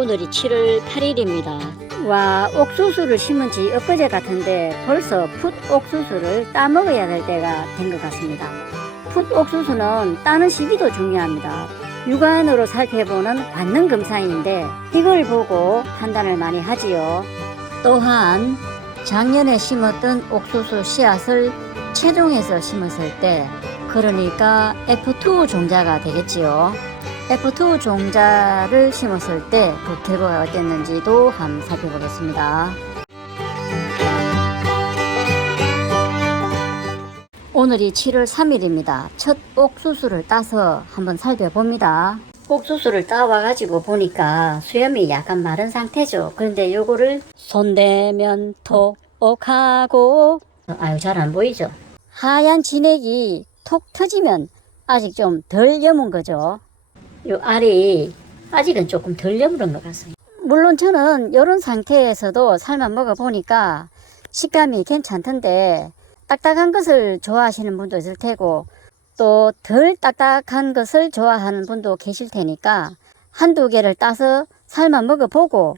오늘이 7월 8일입니다. 와, 옥수수를 심은 지 엊그제 같은데 벌써 풋 옥수수를 따먹어야 될 때가 된 것 같습니다. 풋 옥수수는 따는 시기도 중요합니다. 육안으로 살펴보는 관능 검사인데 이걸 보고 판단을 많이 하지요. 또한 작년에 심었던 옥수수 씨앗을 최종해서 심었을 때 그러니까 F2 종자가 되겠지요. F2 종자를 심었을 때 그 결과가 어땠는지도 한번 살펴보겠습니다. 오늘이 7월 3일입니다. 첫 옥수수를 따서 한번 살펴봅니다. 옥수수를 따와가지고 보니까 수염이 약간 마른 상태죠. 그런데 요거를 손대면 톡옥하고 아유 잘 안 보이죠? 하얀 진액이 톡 터지면 아직 좀 덜 여문 거죠. 요 알이 아직은 조금 덜 여무른 것 같습니다. 물론 저는 이런 상태에서도 삶아 먹어 보니까 식감이 괜찮던데 딱딱한 것을 좋아하시는 분도 있을 테고 또 덜 딱딱한 것을 좋아하는 분도 계실 테니까 한두 개를 따서 삶아 먹어보고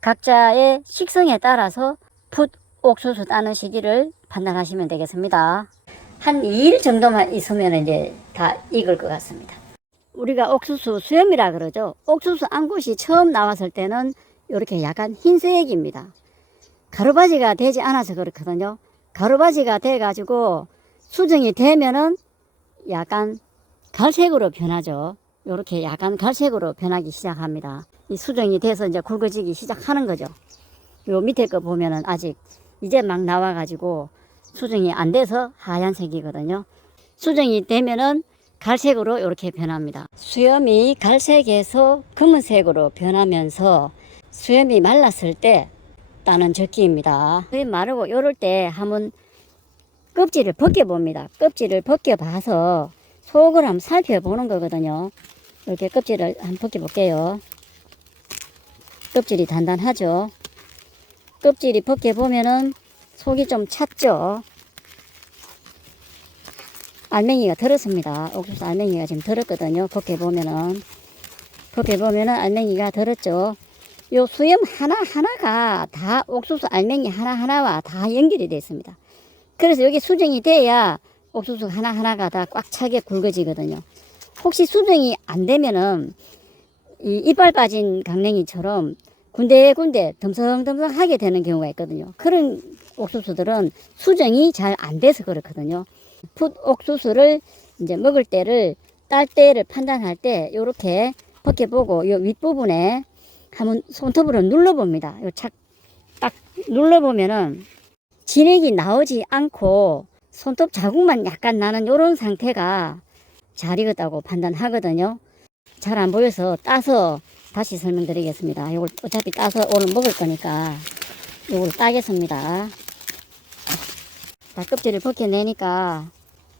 각자의 식성에 따라서 풋 옥수수 따는 시기를 판단하시면 되겠습니다. 한 2일 정도만 있으면 이제 다 익을 것 같습니다. 우리가 옥수수 수염이라 그러죠. 옥수수 안굿이 처음 나왔을 때는 이렇게 약간 흰색입니다. 가루바지가 되지 않아서 그렇거든요. 가루바지가 돼가지고 수정이 되면은 약간 갈색으로 변하죠. 이렇게 약간 갈색으로 변하기 시작합니다. 이 수정이 돼서 이제 굵어지기 시작하는 거죠. 요 밑에 거 보면은 아직 이제 막 나와가지고 수정이 안 돼서 하얀색이거든요. 수정이 되면은 갈색으로 이렇게 변합니다. 수염이 갈색에서 검은색으로 변하면서 수염이 말랐을 때 따는 적기입니다. 수염 마르고 이럴 때 한번 껍질을 벗겨봅니다. 껍질을 벗겨봐서 속을 한번 살펴보는 거거든요. 이렇게 껍질을 한번 벗겨볼게요. 껍질이 단단하죠. 껍질이 벗겨보면은 속이 좀 찼죠. 알맹이가 들었습니다. 옥수수 알맹이가 지금 들었거든요. 벗겨보면은. 벗겨보면은 알맹이가 들었죠. 요 수염 하나하나가 다 옥수수 알맹이 하나하나와 다 연결이 되어 있습니다. 그래서 여기 수정이 돼야 옥수수 하나하나가 다 꽉 차게 굵어지거든요. 혹시 수정이 안 되면은 이 이빨 빠진 강냉이처럼 군데군데 덤성덤성하게 되는 경우가 있거든요. 그런 옥수수들은 수정이 잘 안 돼서 그렇거든요. 풋 옥수수를 이제 먹을 때를 딸 때를 판단할 때 요렇게 벗겨보고 요 윗부분에 한번 손톱으로 눌러봅니다. 요착딱 눌러보면은 진액이 나오지 않고 손톱 자국만 약간 나는 요런 상태가 잘 익었다고 판단하거든요. 잘 안 보여서 따서 다시 설명드리겠습니다. 이걸 어차피 따서 오늘 먹을 거니까 이걸 따겠습니다. 다 껍질을 벗겨내니까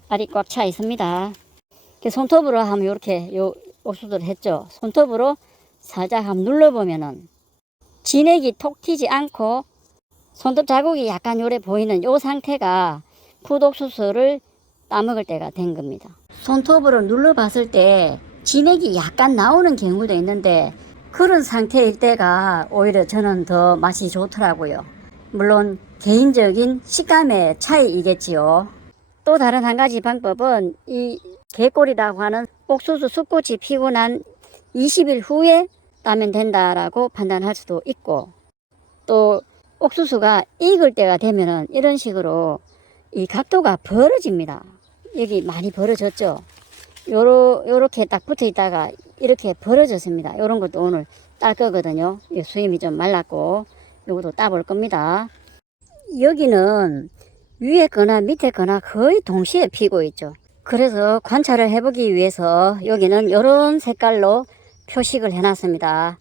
알이 꽉 차 있습니다. 손톱으로 하면 이렇게 요 옥수수를 했죠. 손톱으로 살짝 한번 눌러보면은 진액이 톡 튀지 않고 손톱 자국이 약간 요래 보이는 요 상태가 풋옥수수를 따먹을 때가 된 겁니다. 손톱으로 눌러봤을 때 진액이 약간 나오는 경우도 있는데 그런 상태일 때가 오히려 저는 더 맛이 좋더라고요. 물론 개인적인 식감의 차이이겠지요. 또 다른 한 가지 방법은 이 개꼬리라고 하는 옥수수 숲꽃이 피고 난 20일 후에 따면 된다라고 판단할 수도 있고 또 옥수수가 익을 때가 되면은 이런 식으로 이 각도가 벌어집니다. 여기 많이 벌어졌죠. 요러, 요렇게 딱 붙어 있다가 이렇게 벌어졌습니다. 요런 것도 오늘 딸 거거든요. 이 수임이 좀 말랐고 요것도 따볼 겁니다. 여기는 위에 거나 밑에 거나 거의 동시에 피고 있죠. 그래서 관찰을 해보기 위해서 여기는 요런 색깔로 표식을 해놨습니다.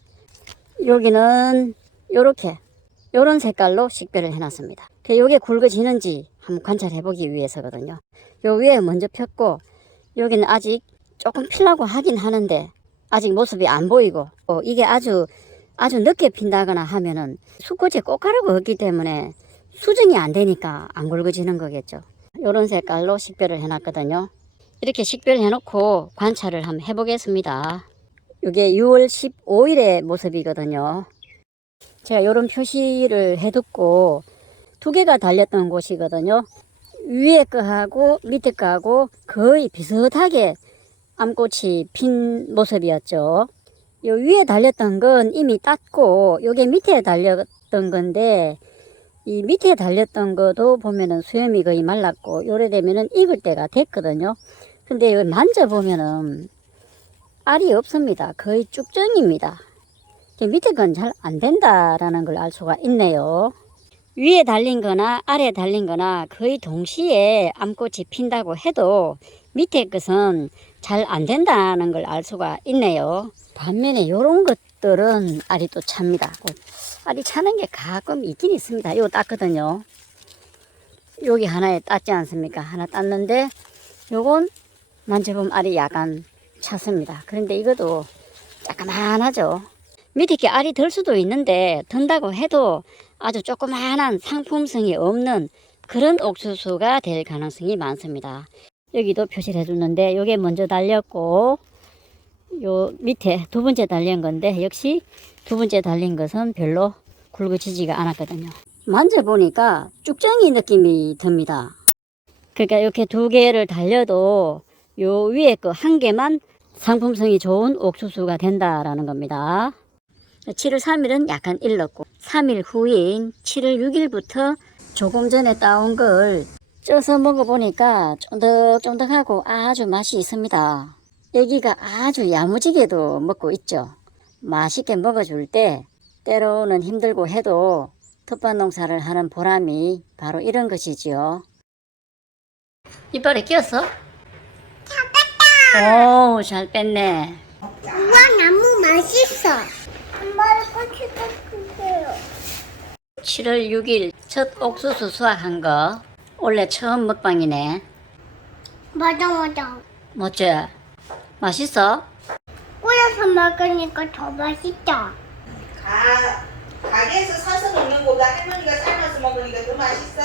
여기는 요렇게 요런 색깔로 식별을 해놨습니다. 요게 굵어지는지 한번 관찰해 보기 위해서거든요. 요 위에 먼저 폈고 여기는 아직 조금 피려고 하긴 하는데 아직 모습이 안 보이고 어, 이게 아주 아주 늦게 핀다거나 하면은 수꽃에 꽃가루가 없기 때문에 수정이 안 되니까 안 굵어지는 거겠죠. 요런 색깔로 식별을 해놨거든요. 이렇게 식별해 놓고 관찰을 한번 해보겠습니다. 이게 6월 15일의 모습이거든요. 제가 이런 표시를 해뒀고 두 개가 달렸던 곳이거든요. 위에 거하고 밑에 거하고 거의 비슷하게 암꽃이 핀 모습이었죠. 요 위에 달렸던 건 이미 땄고 요게 밑에 달렸던 건데 이 밑에 달렸던 것도 보면은 수염이 거의 말랐고 요래 되면은 익을 때가 됐거든요. 근데 만져보면은 알이 없습니다. 거의 쭉정입니다. 밑에 건 잘 안 된다라는 걸 알 수가 있네요. 위에 달린 거나 아래에 달린 거나 거의 동시에 암꽃이 핀다고 해도 밑에 것은 잘 안 된다는 걸 알 수가 있네요. 반면에 요런 것 들은 알이 또 찹니다. 알이 차는 게 가끔 있긴 있습니다. 이거 땄거든요. 여기 하나에 땄지 않습니까? 하나 땄는데 요건 만져보면 알이 약간 찼습니다. 그런데 이것도 조그만하죠. 밑에 게 알이 들 수도 있는데 든다고 해도 아주 조그만한 상품성이 없는 그런 옥수수가 될 가능성이 많습니다. 여기도 표시를 해줬는데 요게 먼저 달렸고 요 밑에 두 번째 달린 건데 역시 두 번째 달린 것은 별로 굵어지지가 않았거든요. 만져보니까 쭉정이 느낌이 듭니다. 그러니까 이렇게 두 개를 달려도 요 위에 거한 개만 상품성이 좋은 옥수수가 된다라는 겁니다. 7월 3일은 약간 일렀고 3일 후인 7월 6일부터 조금 전에 따온 걸 쪄서 먹어보니까 쫀득쫀득하고 아주 맛이 있습니다. 애기가 아주 야무지게도 먹고 있죠. 맛있게 먹어줄 때 때로는 힘들고 해도 텃밭 농사를 하는 보람이 바로 이런 것이지요. 이빨에 끼었어? 오, 잘 뺐네. 우와 너무 맛있어. 한 마리 꼬치도 주세요. 7월 6일 첫 옥수수 수확한 거. 원래 처음 먹방이네. 맞아 맞아. 멋져. 맛있어? 끓여서 먹으니까 더 맛있다. 가, 가게에서 사서 먹는 것보다 할머니가 삶아서 먹으니까 더 맛있어?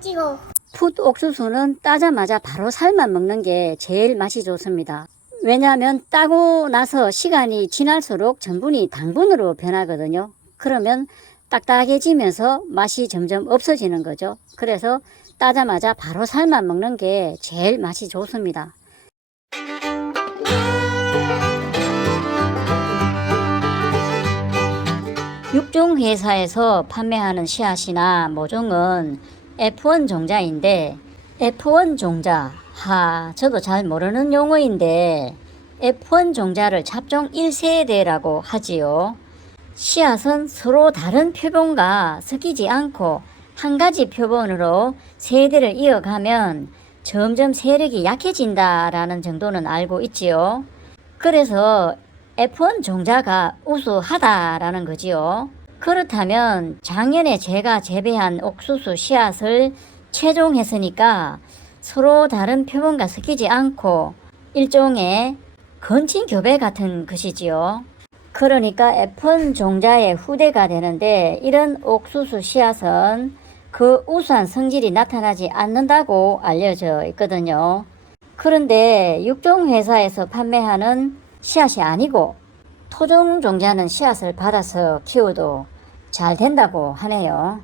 찍어. 풋 옥수수는 따자마자 바로 삶아 먹는 게 제일 맛이 좋습니다. 왜냐하면 따고 나서 시간이 지날수록 전분이 당분으로 변하거든요. 그러면 딱딱해지면서 맛이 점점 없어지는 거죠. 그래서 따자마자 바로 삶아 먹는 게 제일 맛이 좋습니다. 육종 회사에서 판매하는 씨앗이나 모종은 F1 종자인데 F1 종자 하 저도 잘 모르는 용어인데 F1 종자를 잡종 1세대라고 하지요. 씨앗은 서로 다른 표본과 섞이지 않고 한 가지 표본으로 세대를 이어가면 점점 세력이 약해진다라는 정도는 알고 있지요. 그래서 F1 종자가 우수하다라는 거지요. 그렇다면 작년에 제가 재배한 옥수수 씨앗을 최종했으니까 서로 다른 표본과 섞이지 않고 일종의 건친 교배 같은 것이지요. 그러니까 F1 종자의 후대가 되는데 이런 옥수수 씨앗은 그 우수한 성질이 나타나지 않는다고 알려져 있거든요. 그런데 육종 회사에서 판매하는 씨앗이 아니고 토종 종자는 씨앗을 받아서 키워도 잘 된다고 하네요.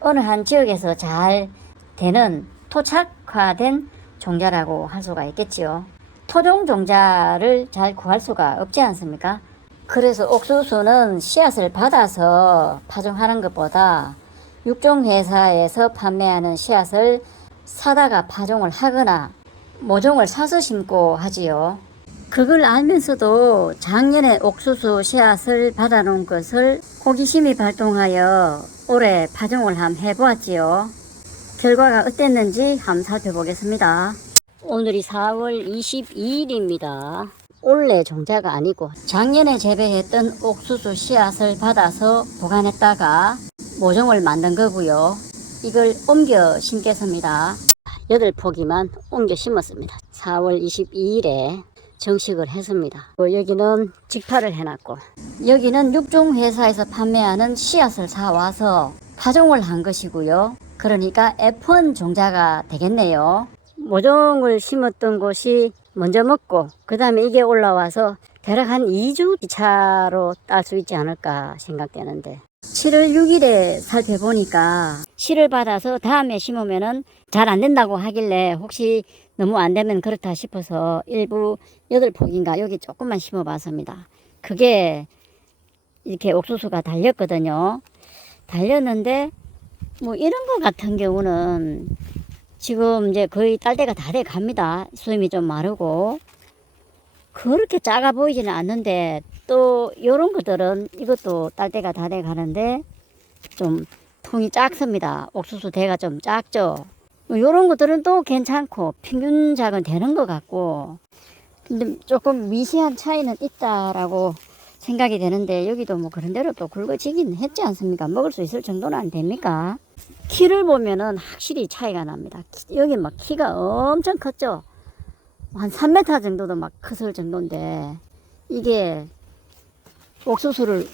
어느 한 지역에서 잘 되는 토착화된 종자라고 할 수가 있겠지요. 토종 종자를 잘 구할 수가 없지 않습니까? 그래서 옥수수는 씨앗을 받아서 파종하는 것보다 육종 회사에서 판매하는 씨앗을 사다가 파종을 하거나 모종을 사서 심고 하지요. 그걸 알면서도 작년에 옥수수 씨앗을 받아놓은 것을 호기심이 발동하여 올해 파종을 함 해보았지요. 결과가 어땠는지 한번 살펴보겠습니다. 오늘이 4월 22일입니다. 올해 종자가 아니고 작년에 재배했던 옥수수 씨앗을 받아서 보관했다가 모종을 만든 거고요. 이걸 옮겨 심겠습니다. 8포기만 옮겨 심었습니다. 4월 22일에 정식을 했습니다. 뭐 여기는 직파를 해놨고 여기는 육종 회사에서 판매하는 씨앗을 사와서 파종을 한 것이고요. 그러니까 F1 종자가 되겠네요. 모종을 심었던 곳이 먼저 먹고 그 다음에 이게 올라와서 대략 한 2주 차로 딸 수 있지 않을까 생각되는데 7월 6일에 살펴보니까 씨를 받아서 다음에 심으면은 잘 안 된다고 하길래 혹시 너무 안 되면 그렇다 싶어서 일부 여덟 폭인가 여기 조금만 심어 봤습니다. 그게 이렇게 옥수수가 달렸거든요. 달렸는데 뭐 이런 거 같은 경우는 지금 이제 거의 딸 때가 다 돼 갑니다. 수임이 좀 마르고 그렇게 작아 보이지는 않는데 또 요런 것들은 이것도 딸 때가 다 돼 가는데 좀 통이 작습니다. 옥수수 대가 좀 작죠. 뭐 요런 것들은 또 괜찮고 평균 작은 되는 것 같고 근데 조금 미세한 차이는 있다라고 생각이 되는데 여기도 뭐 그런 대로 또 굵어지긴 했지 않습니까? 먹을 수 있을 정도는 안 됩니까? 키를 보면은 확실히 차이가 납니다. 키- 여기 막 키가 엄청 컸죠? 한 3m 정도도 막 컸을 정도인데 이게 옥수수를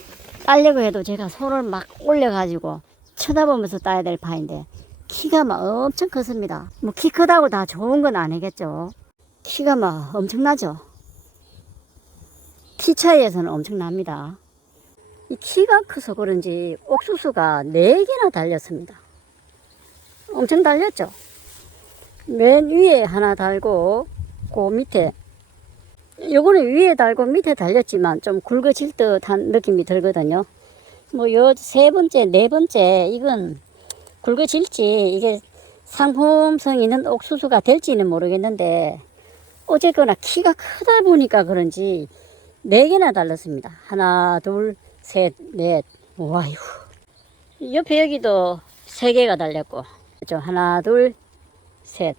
따려고 해도 제가 손을 막 올려가지고 쳐다보면서 따야 될 파인데 키가 막 엄청 컸습니다. 뭐 키 크다고 다 좋은 건 아니겠죠. 키가 막 엄청나죠. 키 차이에서는 엄청납니다. 이 키가 커서 그런지 옥수수가 4개나 달렸습니다. 엄청 달렸죠. 맨 위에 하나 달고 그 밑에 요거는 위에 달고 밑에 달렸지만 좀 굵어질 듯한 느낌이 들거든요. 뭐 요 세 번째, 네 번째 이건 굵어질지 이게 상품성 있는 옥수수가 될지는 모르겠는데 어쨌거나 키가 크다 보니까 그런지 네 개나 달렸습니다. 하나, 둘, 셋, 넷. 와유. 옆에 여기도 세 개가 달렸고. 그죠? 하나, 둘, 셋,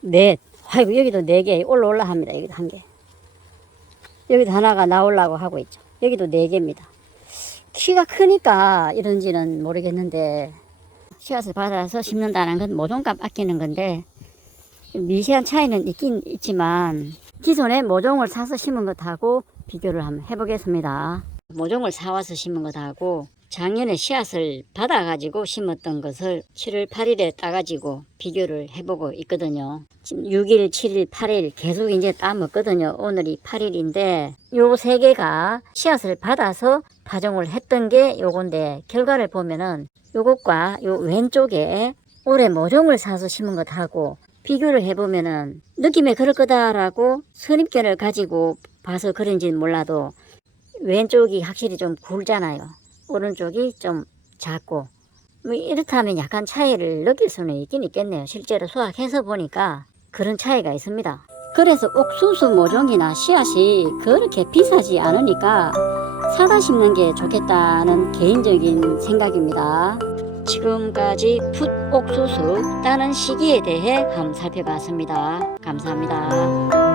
넷. 아이고, 여기도 네 개. 올라 올라 합니다. 여기도 한 개. 여기도 하나가 나오려고 하고 있죠. 여기도 네 개입니다. 키가 크니까 이런지는 모르겠는데, 씨앗을 받아서 심는다는 건 모종값 아끼는 건데, 미세한 차이는 있긴 있지만 기존에 모종을 사서 심은 것하고 비교를 한번 해보겠습니다. 모종을 사와서 심은 것하고 작년에 씨앗을 받아가지고 심었던 것을 7월 8일에 따가지고 비교를 해보고 있거든요. 지금 6일, 7일, 8일 계속 이제 따먹거든요. 오늘이 8일인데 요 세 개가 씨앗을 받아서 파종을 했던 게 요건데 결과를 보면은 요것과 요 왼쪽에 올해 모종을 사서 심은 것하고 비교를 해보면은 느낌에 그럴 거다라고 선입견을 가지고 봐서 그런지는 몰라도 왼쪽이 확실히 좀 굵잖아요. 오른쪽이 좀 작고 뭐 이렇다면 약간 차이를 느낄 수는 있긴 있겠네요. 실제로 수확해서 보니까 그런 차이가 있습니다. 그래서 옥수수 모종이나 씨앗이 그렇게 비싸지 않으니까 사다 심는 게 좋겠다는 개인적인 생각입니다. 지금까지 풋 옥수수 따는 시기에 대해 한번 살펴봤습니다. 감사합니다.